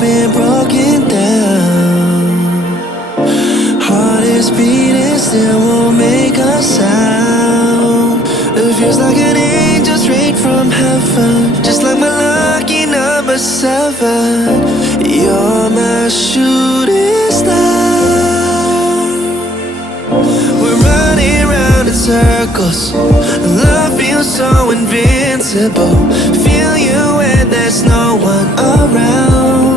been broken down. Heart is beating, still won't make a sound. It feels like an angel straight from heaven, just like my lucky number 7. You're my shooting star. We're running round in circles. Love feels so invincible. Feel you when there's no one around.